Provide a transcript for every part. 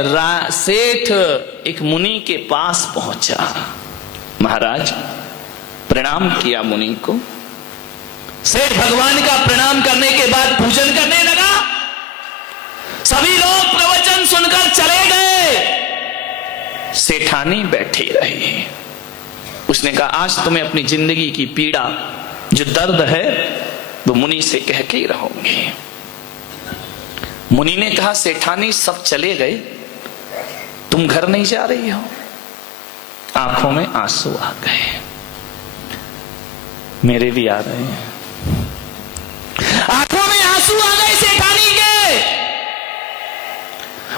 सेठ एक मुनि के पास पहुंचा। महाराज प्रणाम किया मुनि को। सेठ भगवान का प्रणाम करने के बाद पूजन करने लगा। सभी लोग प्रवचन सुनकर चले गए, सेठानी बैठी रही। उसने कहा आज तुम्हें अपनी जिंदगी की पीड़ा जो दर्द है वो मुनि से कह के ही रहोगे। मुनि ने कहा सेठानी सब चले गए, तुम घर नहीं जा रही हो? आंखों में आंसू आ गए। मेरे भी आ रहे हैं। आंखों में आंसू आ गए सेठानी के।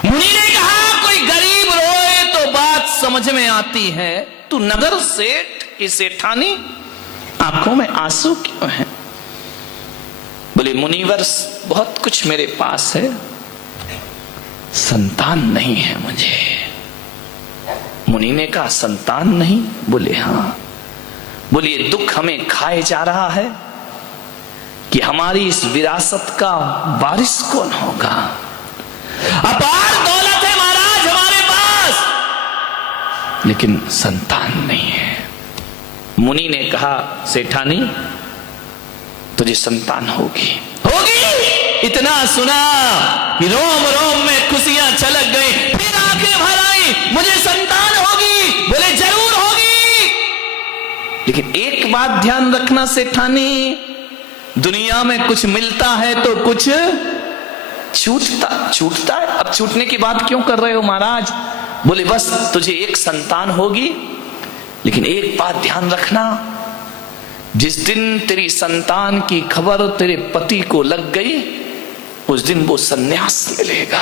मुनि ने कहा कोई गरीब रोए तो बात समझ में आती है, तू नगर सेठ की सेठानी आंखों में आंसू क्यों है? बोले मुनिवर बहुत कुछ मेरे पास है, संतान नहीं है मुझे। मुनि ने कहा संतान नहीं? बोले हाँ। बोले ये दुख हमें खाए जा रहा है कि हमारी इस विरासत का वारिस कौन होगा? अपार दौलत है महाराज हमारे पास, लेकिन संतान नहीं है। मुनि ने कहा सेठानी तुझे संतान होगी। होगी इतना सुना कि रोम रोम में खुशियां छलक गई, फिर आंखें भर आई, मुझे संतान होगी। बोले जरूर होगी, लेकिन एक बात ध्यान रखना सेठानी, दुनिया में कुछ मिलता है तो कुछ छूटता है। अब छूटने की बात क्यों कर रहे हो महाराज? बोले बस तुझे एक संतान होगी, लेकिन एक बात ध्यान रखना, जिस दिन तेरी संतान की खबर तेरे पति को लग गई उस दिन वो संन्यास ले लेगा।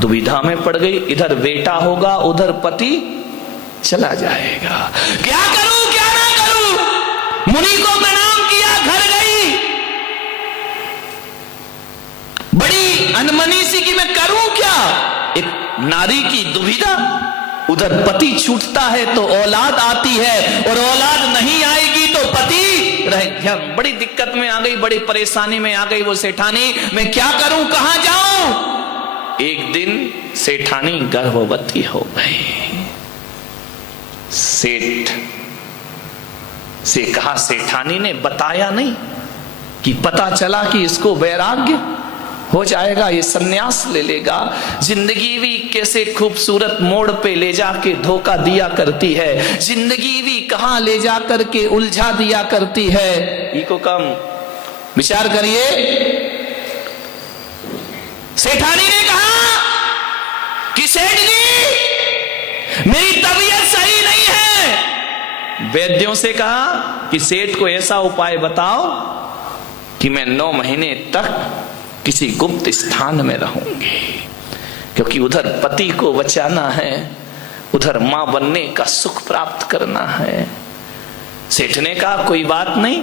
दुविधा में पड़ गई, इधर बेटा होगा उधर पति चला जाएगा। क्या करूं क्या ना करूं? मुनि को प्रणाम किया, घर गई। बड़ी अनमनी सी कि मैं करूं क्या? एक नारी की दुविधा, उधर पति छूटता है तो औलाद आती है, और औलाद नहीं आएगी तो पति रहे। बड़ी दिक्कत में आ गई, बड़ी परेशानी में आ गई वो सेठानी। मैं क्या करूं, कहां जाऊं? एक दिन सेठानी गर्भवती हो गई। सेठ से कहा, सेठानी ने बताया नहीं कि पता चला कि इसको वैराग्य हो जाएगा, ये सन्यास ले लेगा। जिंदगी भी कैसे खूबसूरत मोड़ पे ले जाके धोखा दिया करती है, जिंदगी भी कहां ले जा करके उलझा दिया करती है। इको कम विचार करिए। सेठानी ने कहा कि सेठ जी मेरी तबीयत सही नहीं है। वैद्यों से कहा कि सेठ को ऐसा उपाय बताओ कि मैं 9 महीने तक किसी गुप्त स्थान में रहूंगी, क्योंकि उधर पति को बचाना है, उधर मां बनने का सुख प्राप्त करना है। सेठ ने कहा कोई बात नहीं,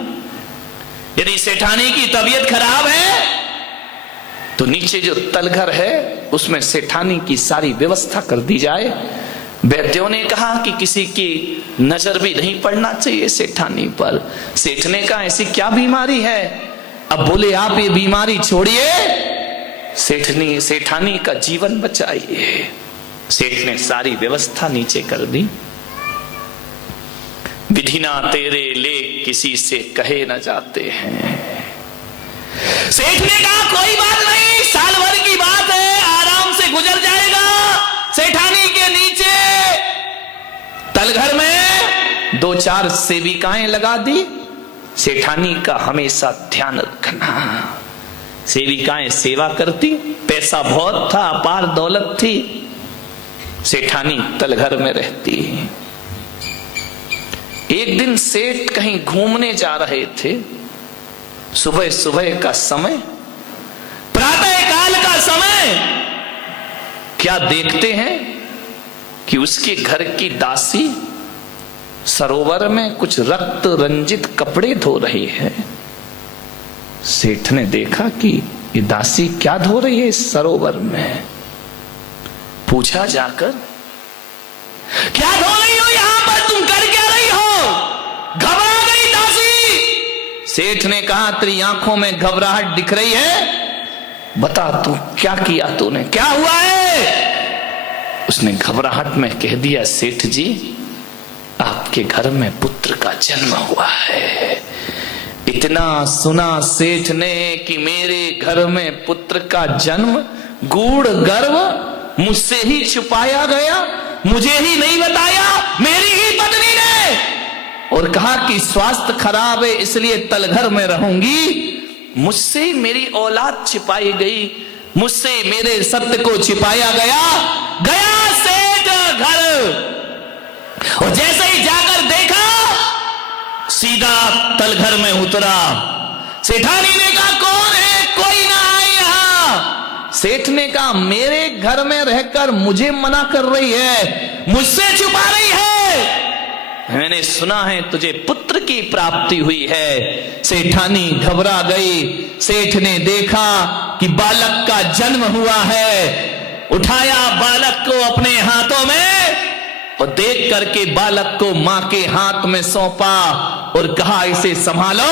यदि सेठानी की तबीयत खराब है तो नीचे जो तलघर है उसमें सेठानी की सारी व्यवस्था कर दी जाए। वैद्यों ने कहा कि किसी की नजर भी नहीं पड़ना चाहिए सेठानी पर। सेठ ने कहा ऐसी क्या बीमारी है? अब बोले आप ये बीमारी छोड़िए, सेठानी का जीवन बचाइए। सेठ ने सारी व्यवस्था नीचे कर दी। विधि ना तेरे लेख किसी से कहे न जाते हैं। सेठ ने कहा कोई बात नहीं, साल भर की बात है, आराम से गुजर जाएगा। सेठानी के नीचे तलघर में 2-4 सेविकाएं लगा दी। सेठानी का हमेशा ध्यान रखना। सेविकाएं सेवा करती, पैसा बहुत था, अपार दौलत थी, सेठानी तलघर में रहती। एक दिन सेठ कहीं घूमने जा रहे थे, सुबह सुबह का समय, प्रातः काल का समय। क्या देखते हैं कि उसके घर की दासी सरोवर में कुछ रक्त रंजित कपड़े धो रही है। सेठ ने देखा कि ये दासी क्या धो रही है इस सरोवर में। पूछा जाकर, क्या धो रही हो यहां पर, तुम कर क्या रही हो? घबरा गई दासी। सेठ ने कहा तेरी आंखों में घबराहट दिख रही है, बता तू क्या किया तूने, क्या हुआ है? उसने घबराहट में कह दिया, सेठ जी आपके घर में पुत्र का जन्म हुआ है। इतना सुना सेठ ने कि मेरे घर में पुत्र का जन्म, गूढ़ गर्व मुझसे ही छुपाया गया, मुझे ही नहीं बताया, मेरी ही पत्नी ने, और कहा कि स्वास्थ्य खराब है इसलिए तलघर में रहूंगी। मुझसे मेरी औलाद छिपाई गई, मुझसे मेरे सत्य को छिपाया गया। गया सेठ घर, और जैसे ही जाकर देखा सीधा तलघर में उतरा। सेठानी ने कहा कौन है, कोई ना आए यहां। सेठ ने कहा मेरे घर में रहकर मुझे मना कर रही है, मुझसे छुपा रही है। मैंने सुना है तुझे पुत्र की प्राप्ति हुई है। सेठानी घबरा गई। सेठ ने देखा कि बालक का जन्म हुआ है, उठाया बालक को अपने हाथों में और देख करके बालक को मां के हाथ में सौंपा और कहा इसे संभालो।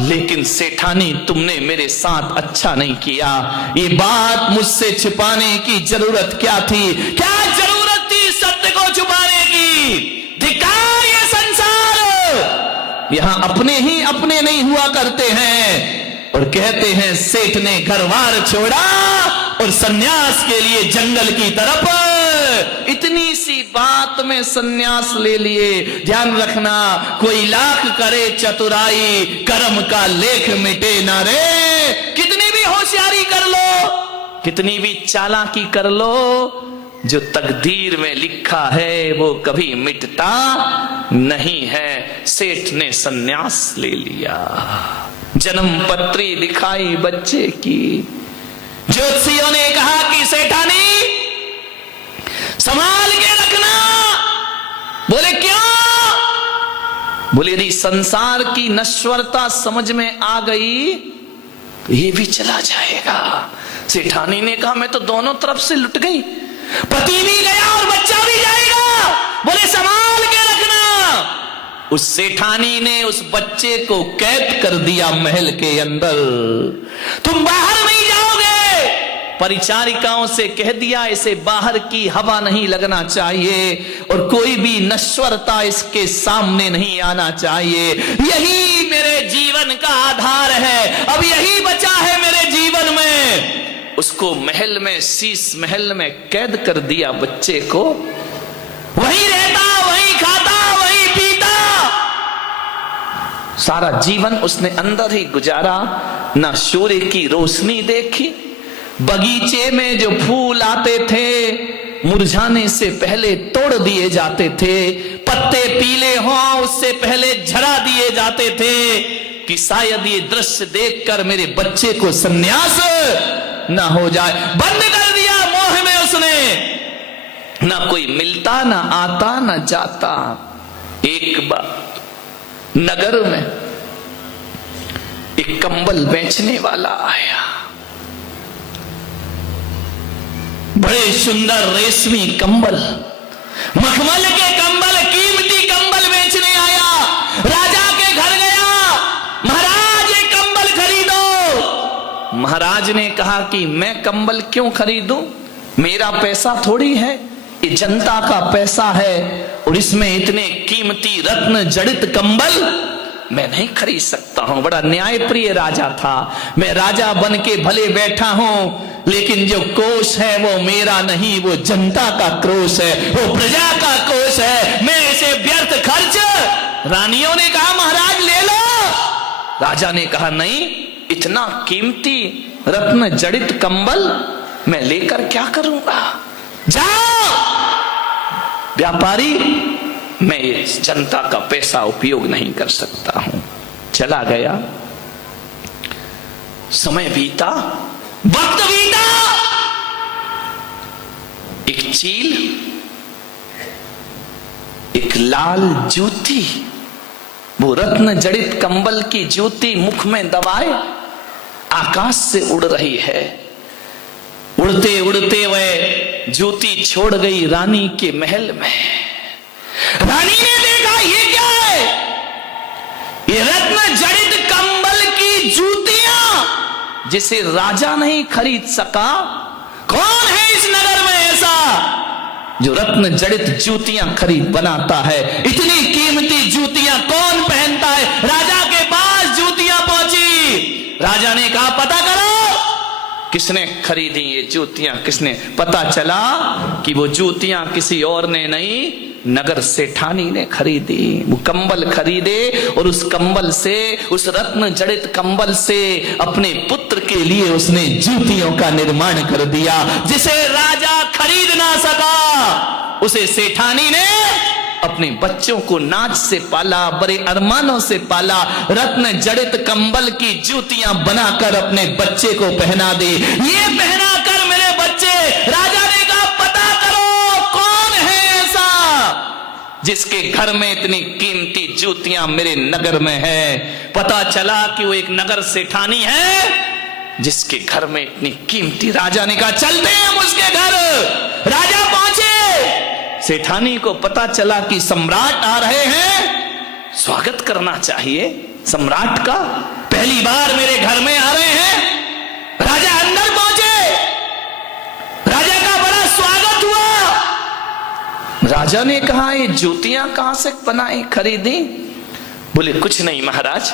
लेकिन सेठानी तुमने मेरे साथ अच्छा नहीं किया, ये बात मुझसे छिपाने की जरूरत क्या थी, क्या जरूरत थी सत्य को छुपाने की? धिक्कार ये संसार, यहां अपने ही अपने नहीं हुआ करते हैं। और कहते हैं सेठ ने घरवार छोड़ा और सन्यास के लिए जंगल की तरफ। इतनी सी बात में सन्यास ले लिए। ध्यान रखना, कोई लाख करे चतुराई, कर्म का लेख मिटे ना रे। कितनी भी होशियारी कर लो, कितनी भी चालाकी कर लो, जो तकदीर में लिखा है वो कभी मिटता नहीं है। सेठ ने सन्यास ले लिया, जन्म पत्री दिखाई बच्चे की। ज्योतिषियों ने कहा कि सेठानी संभाल के रखना। बोले क्यों? बोले यदि संसार की नश्वरता समझ में आ गई तो ये भी चला जाएगा। सेठानी ने कहा मैं तो दोनों तरफ से लुट गई, पति भी गया और बच्चा भी जाएगा। बोले संभाल के रखना। उस सेठानी ने उस बच्चे को कैद कर दिया महल के अंदर, तुम बाहर नहीं जाओगे। परिचारिकाओं से कह दिया इसे बाहर की हवा नहीं लगना चाहिए और कोई भी नश्वरता इसके सामने नहीं आना चाहिए। यही मेरे जीवन का आधार है, अब यही बचा है मेरे जीवन में। उसको महल में, शीश महल में कैद कर दिया बच्चे को। वहीं रहता, वहीं खाता, वहीं पीता, सारा जीवन उसने अंदर ही गुजारा। ना सूर्य की रोशनी देखी, बगीचे में जो फूल आते थे मुरझाने से पहले तोड़ दिए जाते थे, पत्ते पीले हों उससे पहले झड़ा दिए जाते थे कि शायद ये दृश्य देखकर मेरे बच्चे को संन्यास ना हो जाए। बंद कर दिया मोह में उसने। ना कोई मिलता, ना आता, ना जाता। एक बार नगर में एक कंबल बेचने वाला आया, बड़े सुंदर रेशमी कंबल, मखमल के कंबल, कीमती कंबल बेचने आया। राजा के घर गया, महाराज ये कंबल खरीदो। महाराज ने कहा कि मैं कंबल क्यों खरीदूं, मेरा पैसा थोड़ी है, ये जनता का पैसा है और इसमें इतने कीमती रत्न जड़ित कंबल मैं नहीं खरीद सकता हूं। बड़ा न्यायप्रिय राजा था। मैं राजा बन के भले बैठा हूं, लेकिन जो कोष है वो मेरा नहीं, वो जनता का कोष है, वो प्रजा का कोष है। मैं इसे व्यर्थ खर्च। रानियों ने कहा महाराज ले लो। राजा ने कहा नहीं, इतना कीमती रत्न जड़ित कंबल मैं लेकर क्या करूंगा। जाओ व्यापारी, मैं इस जनता का पैसा उपयोग नहीं कर सकता हूं। चला गया, समय बीता, वक्त बीता। एक चील, एक लाल जूती, वो रत्न जड़ित कंबल की जूती मुख में दबाए आकाश से उड़ रही है। उड़ते उड़ते वह जूती छोड़ गई रानी के महल में। रानी ने देखा ये क्या है, ये रत्न जड़ित कंबल की जूतियां जिसे राजा नहीं खरीद सका? कौन है इस नगर में ऐसा जो रत्न जड़ित जूतियां खरीद बनाता है? इतनी कीमती जूतियां कौन पहनता है? राजा के पास जूतियां पहुंची। राजा ने कहा पता करो किसने खरीदी ये जूतियां, किसने? पता चला कि वो जूतियां किसी और ने नहीं, नगर सेठानी ने खरीदी। वो कंबल खरीदे और उस कंबल से, उस रत्न जड़ित कंबल से अपने पुत्र के लिए उसने जूतियों का निर्माण कर दिया। जिसे राजा खरीद ना सका उसे सेठानी ने अपने बच्चों को नाच से पाला, बड़े अरमानों से पाला। रत्न जड़ित कंबल की जूतियां बनाकर अपने बच्चे को पहना दी। ये पहना कर मेरे बच्चे, राजा ने कहा पता करो कौन है ऐसा जिसके घर में इतनी कीमती जूतियां मेरे नगर में है। पता चला कि वो एक नगर सेठानी है जिसके घर में इतनी कीमती। राजा ने कहा चलते हैं हम उसके घर। राजा पहुंचे। सेठानी को पता चला कि सम्राट आ रहे हैं, स्वागत करना चाहिए सम्राट का। पहली बार मेरे घर में आ रहे हैं। राजा अंदर पहुंचे। राजा का बड़ा स्वागत हुआ। राजा ने कहा ये जूतियां कहां से बनाई, खरीदी? बोले कुछ नहीं महाराज,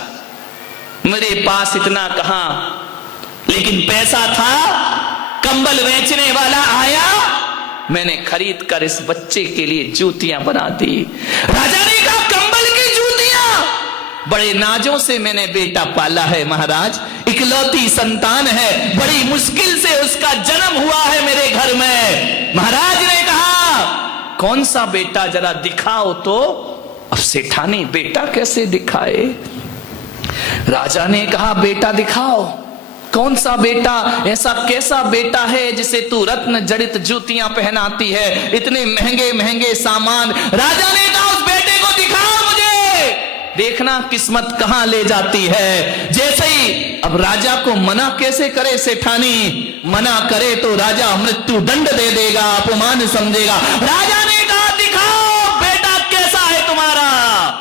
मेरे पास इतना कहां, लेकिन पैसा था। कंबल बेचने वाला आया, मैंने खरीद कर इस बच्चे के लिए जूतियां बना दी। राजा ने कहा कंबल की जूतियां? बड़े नाजों से मैंने बेटा पाला है महाराज, इकलौती संतान है, बड़ी मुश्किल से उसका जन्म हुआ है मेरे घर में। महाराज ने कहा कौन सा बेटा, जरा दिखाओ तो। अब सेठानी बेटा कैसे दिखाए? राजा ने कहा बेटा दिखाओ। कौन सा बेटा? ऐसा कैसा बेटा है जिसे तू रत्न जड़ित जूतियां पहनाती है, इतने महंगे महंगे सामान? राजा ने कहा उस बेटे को दिखाओ मुझे, देखना किस्मत कहां ले जाती है। जैसे ही अब राजा को मना कैसे करे सेठानी? मना करे तो राजा मृत्यु दंड दे देगा, अपमान समझेगा। राजा ने